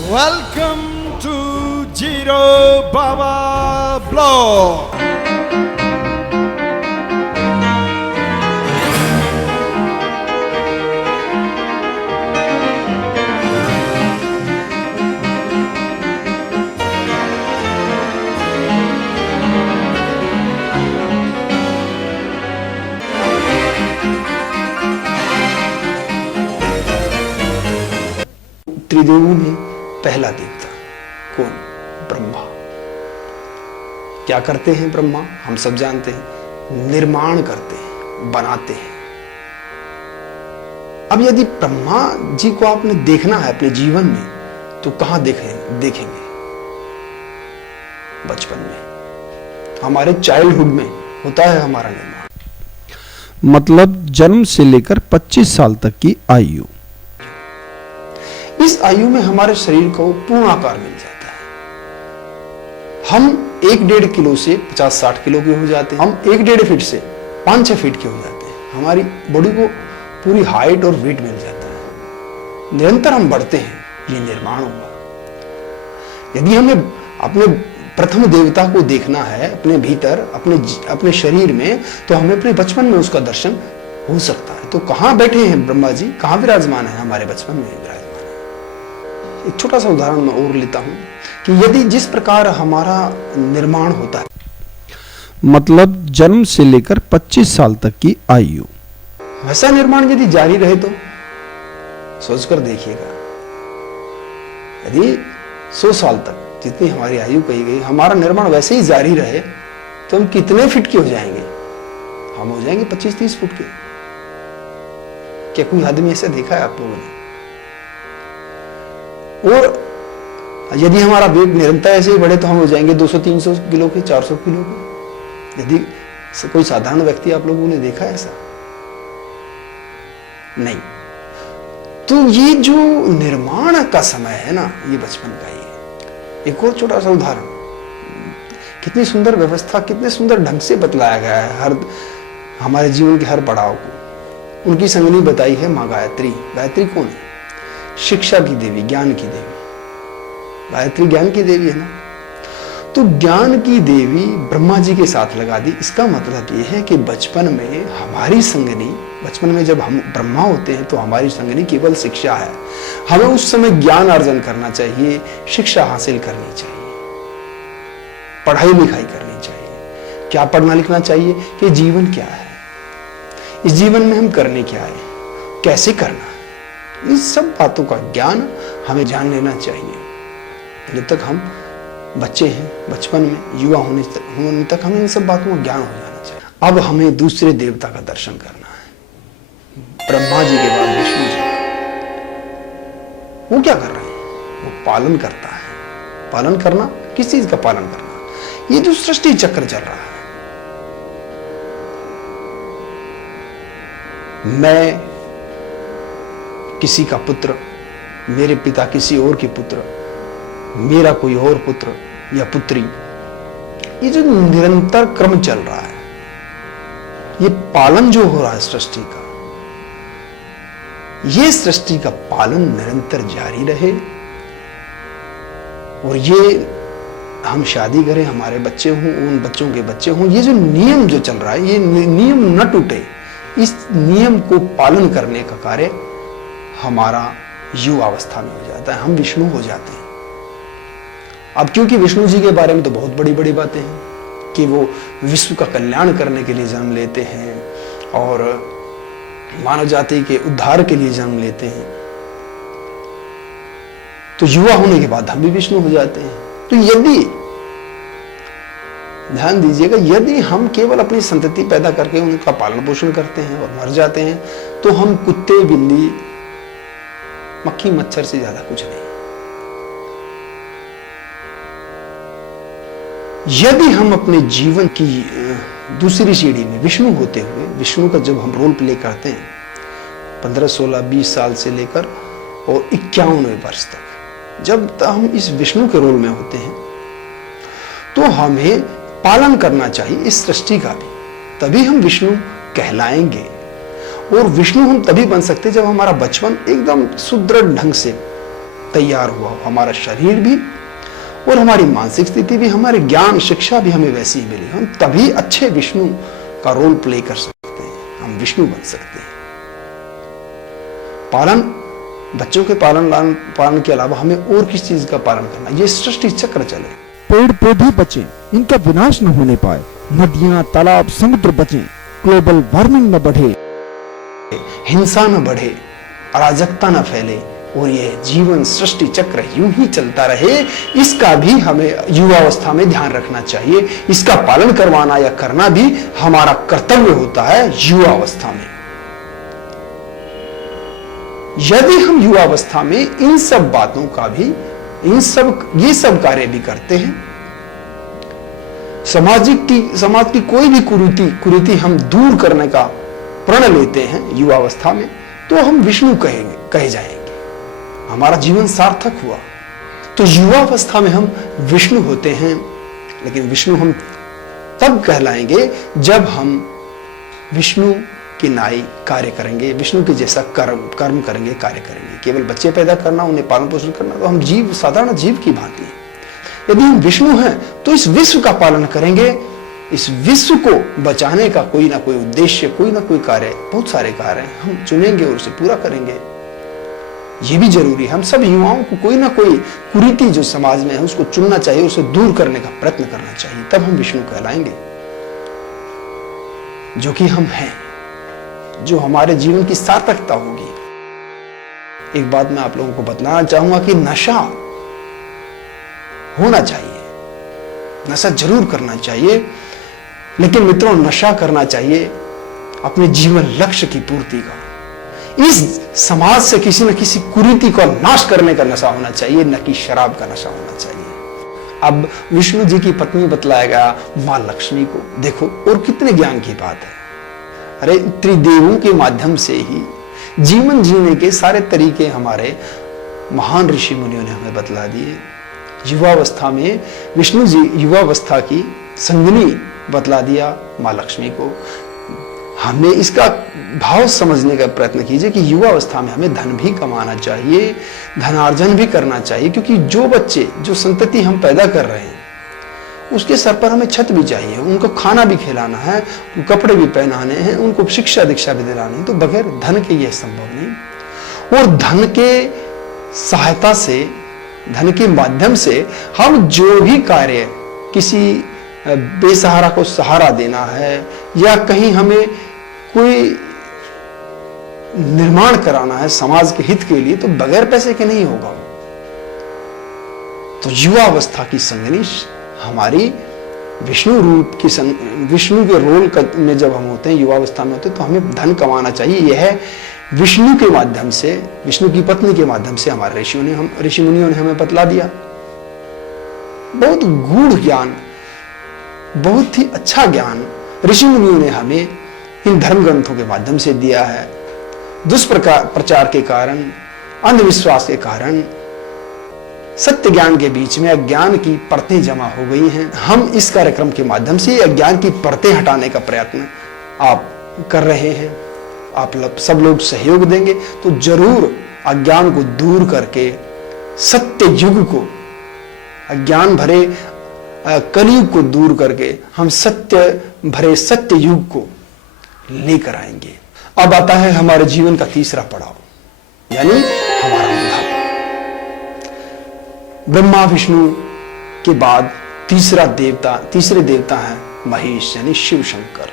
Welcome to Jiro Baba Blog. त्रिदेवों में पहला देवता कौन? ब्रह्मा। क्या करते हैं ब्रह्मा? हम सब जानते हैं, निर्माण करते हैं, बनाते हैं। अब यदि ब्रह्मा जी को आपने देखना है अपने जीवन में, तो कहां देखेंगे? बचपन में, हमारे चाइल्डहुड में होता है हमारा निर्माण। मतलब जन्म से लेकर 25 साल तक की आयु। इस आयु में हमारे शरीर को पूर्ण आकार मिल जाता है। हम 1-1.5 किलो से 50-60 किलो के हो जाते हैं। हम 1-1.5 फीट से 5-6 फीट के हो जाते हैं। हमारी बॉडी को पूरी हाइट और वेट मिल जाता है। निरंतर हम बढ़ते हैं, ये निर्माण हुआ। यदि हमें अपने प्रथम देवता को देखना है अपने भीतर, अपने शरीर में, तो हमें अपने बचपन में उसका दर्शन हो सकता है। तो कहां बैठे हैं ब्रह्मा जी? कहां विराजमान है? हमारे बचपन में विराजमान है। एक छोटा सा उदाहरण मैं और लेता हूं कि यदि जिस प्रकार हमारा निर्माण होता है, मतलब जन्म से लेकर 25 साल तक की आयु, वैसा निर्माण यदि जारी रहे तो सोचकर देखिएगा, यदि 100 साल तक जितनी हमारी आयु कही गई, हमारा निर्माण वैसे ही जारी रहे, तो हम कितने फीट के हो जाएंगे? हम हो जाएंगे 25-30 फुट के। क्या कोई आदमी ऐसा देखा है आप लोगों ने? और यदि हमारा वेट निरंतर ऐसे ही बढ़े तो हम हो जाएंगे 200-300 किलो के, 400 किलो के। यदि कोई साधारण व्यक्ति आप लोगों ने देखा है ऐसा? नहीं। तो ये जो निर्माण का समय है ना, ये बचपन का ही है। एक और छोटा सा उदाहरण, कितनी सुंदर व्यवस्था, कितने सुंदर ढंग से बतलाया गया है हर हमारे जीवन के हर पड़ाव को। उनकी संगनी बताई है माँ गायत्री। गायत्री कौन है? शिक्षा की देवी, ज्ञान की देवी। गायत्री ज्ञान की देवी है ना। तो ज्ञान की देवी ब्रह्मा जी के साथ लगा दी। इसका मतलब यह है कि बचपन में हमारी संगनी, बचपन में जब हम ब्रह्मा होते हैं तो हमारी संगनी केवल शिक्षा है। हमें उस समय ज्ञान अर्जन करना चाहिए, शिक्षा हासिल करनी चाहिए, पढ़ाई लिखाई करनी चाहिए। क्या पढ़ना लिखना चाहिए? कि जीवन क्या है, इस जीवन में हम करने क्या है, कैसे करना, इस सब बातों का ज्ञान हमें जान लेना चाहिए। जब तक हम बच्चे हैं, बचपन में, युवा होने तक हमें इन सब बातों का ज्ञान हो जाना चाहिए। अब हमें दूसरे देवता का दर्शन करना है। ब्रह्मा जी के बाद विष्णु जी। वो क्या कर रहे हैं? वो पालन करता है। पालन करना, किस चीज का पालन करना? ये जो सृष्टि चक्र चल रहा है, मैं किसी का पुत्र, मेरे पिता किसी और के पुत्र, मेरा कोई और पुत्र या पुत्री, ये जो निरंतर क्रम चल रहा है, ये पालन जो हो रहा है सृष्टि का, ये सृष्टि का पालन निरंतर जारी रहे। और ये हम शादी करें, हमारे बच्चे हों, उन बच्चों के बच्चे हों, ये जो नियम जो चल रहा है, ये नियम न टूटे। इस नियम को पालन करने का कार्य हमारा युवा अवस्था में हो जाता है। हम विष्णु हो जाते हैं। अब क्योंकि विष्णु जी के बारे में तो बहुत बड़ी बड़ी बातें हैं कि वो विश्व का कल्याण करने के लिए जन्म लेते हैं और मानव जाति के उद्धार के लिए जन्म लेते हैं। तो युवा होने के बाद हम भी विष्णु हो जाते हैं। तो यदि, ध्यान दीजिएगा, यदि हम केवल अपनी संतति पैदा करके उनका पालन पोषण करते हैं और मर जाते हैं, तो हम कुत्ते, बिल्ली, मक्खी, मच्छर से ज्यादा कुछ नहीं। यदि हम अपने जीवन की दूसरी सीढ़ी में विष्णु होते हुए, विष्णु का जब हम रोल प्ले करते हैं 15, 16, 20 साल से लेकर और 51वें वर्ष तक, जब तक हम इस विष्णु के रोल में होते हैं, तो हमें पालन करना चाहिए इस सृष्टि का भी। तभी हम विष्णु कहलाएंगे। और विष्णु हम तभी बन सकते जब हमारा बचपन एकदम सुदृढ़ ढंग से तैयार हुआ हो, हमारा शरीर भी और हमारी मानसिक स्थिति भी, हमारे ज्ञान शिक्षा भी हमें वैसी ही मिली, हम तभी अच्छे विष्णु का रोल प्ले कर सकते हैं, हम विष्णु बन सकते हैं। पालन, बच्चों के पालन के अलावा हमें और किस चीज का पालन करना, ये सृष्टि चक्र चले। पेड़ पौधे बचें, इनका विनाश न होने पाए, नदियां तालाब समुद्र बचें, ग्लोबल वार्मिंग न बढ़े, हिंसा न बढ़े, अराजकता न फैले और यह जीवन सृष्टि चक्र यूं ही चलता रहे, इसका भी हमें युवावस्था में ध्यान रखना चाहिए। इसका पालन करवाना या करना भी हमारा कर्तव्य होता है युवावस्था में। यदि हम युवावस्था में इन सब बातों का भी, ये सब कार्य भी करते हैं, समाज की कोई भी कुरीति हम दूर करने का प्रण लेते हैं युवावस्था में, तो हम विष्णु कहे जाएंगे, हमारा जीवन सार्थक हुआ। तो युवावस्था में हम विष्णु होते हैं, लेकिन विष्णु हम तब कहलाएंगे जब हम विष्णु के नाई कार्य करेंगे, विष्णु के जैसा कर्म करेंगे, कार्य करेंगे। केवल बच्चे पैदा करना, उन्हें पालन पोषण करना, तो हम जीव, साधारण जीव की भांति हैं। यदि हम विष्णु हैं तो इस विश्व का पालन करेंगे, इस विश्व को बचाने का कोई ना कोई उद्देश्य, कोई ना कोई कार्य, बहुत सारे कार्य हम चुनेंगे और उसे पूरा करेंगे। यह भी जरूरी है, हम सब युवाओं को कोई ना कोई कुरीति जो समाज में है उसको चुनना चाहिए, उसे दूर करने का प्रयत्न करना चाहिए, तब हम विष्णु कहलाएंगे, जो कि हम हैं, जो हमारे जीवन की सार्थकता होगी। एक बात मैं आप लोगों को बतलाना चाहूंगा कि नशा होना चाहिए, नशा जरूर करना चाहिए, लेकिन मित्रों नशा करना चाहिए अपने जीवन लक्ष्य की पूर्ति का। इस समाज से किसी न किसी कुरीति को नाश करने का नशा होना चाहिए, न कि शराब का नशा होना चाहिए। अब विष्णु जी की पत्नी बतलाएगा मां लक्ष्मी को, देखो और कितने ज्ञान की बात है। अरे त्रिदेवों के माध्यम से ही जीवन जीने के सारे तरीके हमारे महान ऋषि मुनियों ने हमें बतला दिए। युवावस्था में विष्णु जी युवावस्था की संगिनी बतला दिया मां लक्ष्मी को। हमें इसका भाव समझने का प्रयत्न कीजिए कि युवावस्था में हमें धन भी कमाना चाहिए, धनार्जन भी करना चाहिए, क्योंकि जो बच्चे, जो संतति हम पैदा कर रहे हैं उसके सर पर हमें छत भी चाहिए, उनको खाना भी खिलाना है, कपड़े भी पहनाने हैं, उनको शिक्षा दीक्षा भी दिलानी है, तो बगैर धन के यह संभव नहीं। और धन के सहायता से, धन के माध्यम से हम जो भी कार्य, किसी बेसहारा को सहारा देना है या कहीं हमें कोई निर्माण कराना है समाज के हित के लिए, तो बगैर पैसे के नहीं होगा। तो युवावस्था की संगिनी हमारी विष्णु रूप की विष्णु के रोल में जब हम होते हैं, युवावस्था में होते हैं, तो हमें धन कमाना चाहिए। यह विष्णु के माध्यम से, विष्णु की पत्नी के माध्यम से हमारे ऋषि मुनियों ने हमें बतला दिया। बहुत गूढ़ ज्ञान, बहुत ही अच्छा ज्ञान ऋषि मुनियों ने हमें इन धर्म ग्रंथों के माध्यम से दिया है। दुष्प्रचार के कारण, अंधविश्वास के कारण, सत्य ज्ञान के बीच में अज्ञान की परतें जमा हो गई हैं। हम इस कार्यक्रम के माध्यम से अज्ञान की परतें हटाने का प्रयत्न आप कर रहे हैं। आप सब लोग सहयोग देंगे तो जरूर अज्ञान को दूर करके सत्य युग को, अज्ञान भरे कलयुग को दूर करके हम सत्य भरे सत्य युग को लेकर आएंगे। अब आता है हमारे जीवन का तीसरा पड़ाव, यानी हमारा बुढ़ापा। ब्रह्मा विष्णु के बाद तीसरे देवता हैं महेश, यानी शिव शंकर।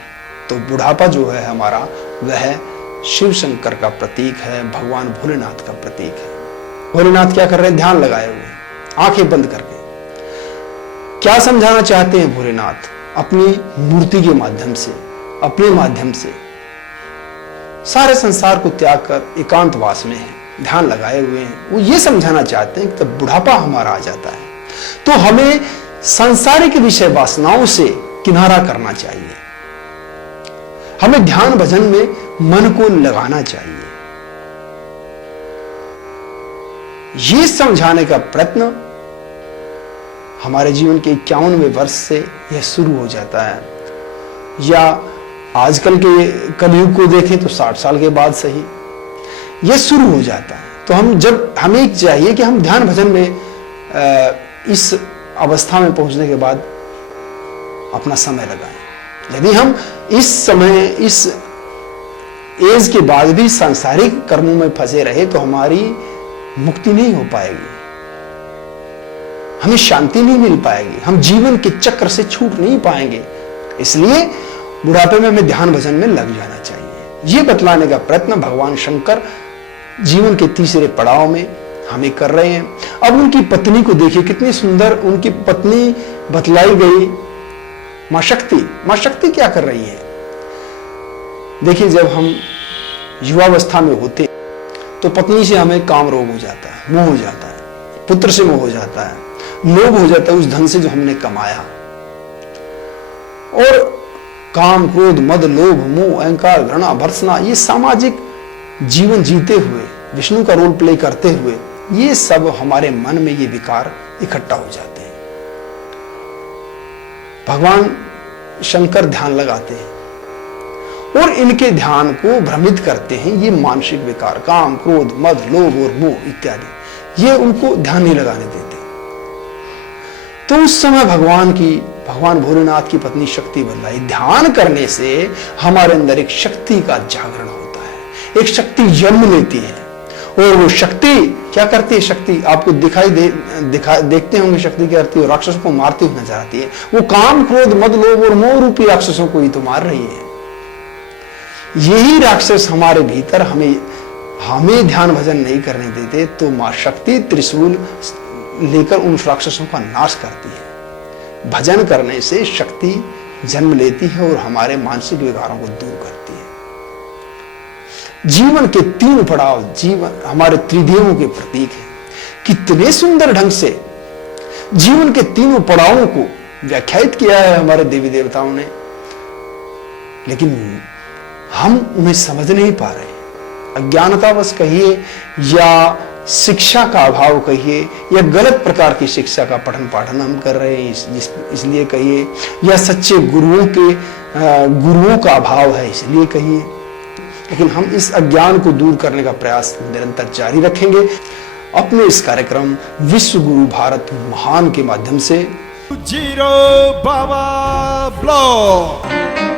तो बुढ़ापा जो है हमारा, वह शिव शंकर का प्रतीक है, भगवान भोलेनाथ का प्रतीक है। भोलेनाथ क्या कर रहे हैं? ध्यान लगाए हुए, आंखें बंद करके। क्या समझाना चाहते हैं भोलेनाथ? अपनी मूर्ति के माध्यम से, अपने माध्यम से सारे संसार को त्याग कर एकांतवास में है, ध्यान लगाए हुए हैं। वो ये समझाना चाहते हैं कि तब बुढ़ापा हमारा आ जाता है तो हमें सांसारिक विषय वासनाओं से किनारा करना चाहिए, हमें ध्यान भजन में मन को लगाना चाहिए। ये समझाने का प्रयत्न हमारे जीवन के 51वें वर्ष से यह शुरू हो जाता है, या आजकल के कलयुग को देखें तो 60 साल के बाद सही यह शुरू हो जाता है। तो हमें चाहिए कि हम ध्यान भजन में इस अवस्था में पहुंचने के बाद अपना समय लगाएं। यदि हम इस समय, इस एज के बाद भी सांसारिक कर्मों में फंसे रहे तो हमारी मुक्ति नहीं हो पाएगी, हमें शांति नहीं मिल पाएगी, हम जीवन के चक्र से छूट नहीं पाएंगे। इसलिए बुढ़ापे में हमें ध्यान भजन में लग जाना चाहिए। यह बतलाने का प्रयत्न भगवान शंकर जीवन के तीसरे पड़ाव में हमें कर रहे हैं। अब उनकी पत्नी को देखिए, कितनी सुंदर उनकी पत्नी बतलाई गई, मां शक्ति। मां शक्ति क्या कर रही है? देखिए, जब हम युवावस्था में होते तो पत्नी से हमें काम रोग हो जाता है, मोह हो जाता है, पुत्र से मोह हो जाता है, लोभ हो जाता है उस धन से जो हमने कमाया। और काम, क्रोध, मद, लोभ, मोह, अहंकार, घृणा, भर्त्सना, ये सामाजिक जीवन जीते हुए, विष्णु का रोल प्ले करते हुए, ये सब हमारे मन में ये विकार इकट्ठा हो जाते हैं। भगवान शंकर ध्यान लगाते हैं और इनके ध्यान को भ्रमित करते हैं। ये मानसिक विकार, काम, क्रोध, मद, लोभ और मोह इत्यादि, ये उनको ध्यान नहीं लगाने देते। तो उस समय भगवान भोलेनाथ की पत्नी शक्ति बतलाई, ध्यान करने से हमारे अंदर एक शक्ति का जागरण होता है, एक शक्ति जन्म लेती है। और वो शक्ति क्या करती है? शक्ति आपको देखते होंगे, शक्ति क्या करती है? राक्षसों को मारती हुई नजर आती है। वो काम, क्रोध, मद, लोभ और मोह रूपी राक्षसों को ही तो मार रही है। यही राक्षस हमारे भीतर हमें ध्यान भजन नहीं करने देते, तो मां शक्ति त्रिशूल लेकर उन राक्षसों का नाश करती है। भजन करने से शक्ति जन्म लेती है और हमारे मानसिक विकारों को दूर करती है। जीवन के तीन पड़ाव जीवन हमारे त्रिदेवों के प्रतीक हैं। कितने सुंदर ढंग से जीवन के तीनों पड़ावों को व्याख्यायित किया है हमारे देवी देवताओं ने, लेकिन हम उन्हें समझ नहीं पा रहे। अज्ञानतावश कहिए या शिक्षा का अभाव कहिए या गलत प्रकार की शिक्षा का पठन पाठन हम कर रहे हैं इसलिए कहिए, या सच्चे गुरुओं का अभाव है इसलिए कहिए, लेकिन हम इस अज्ञान को दूर करने का प्रयास निरंतर जारी रखेंगे अपने इस कार्यक्रम विश्व गुरु भारत महान के माध्यम से। जीरो बाबा ब्लॉग।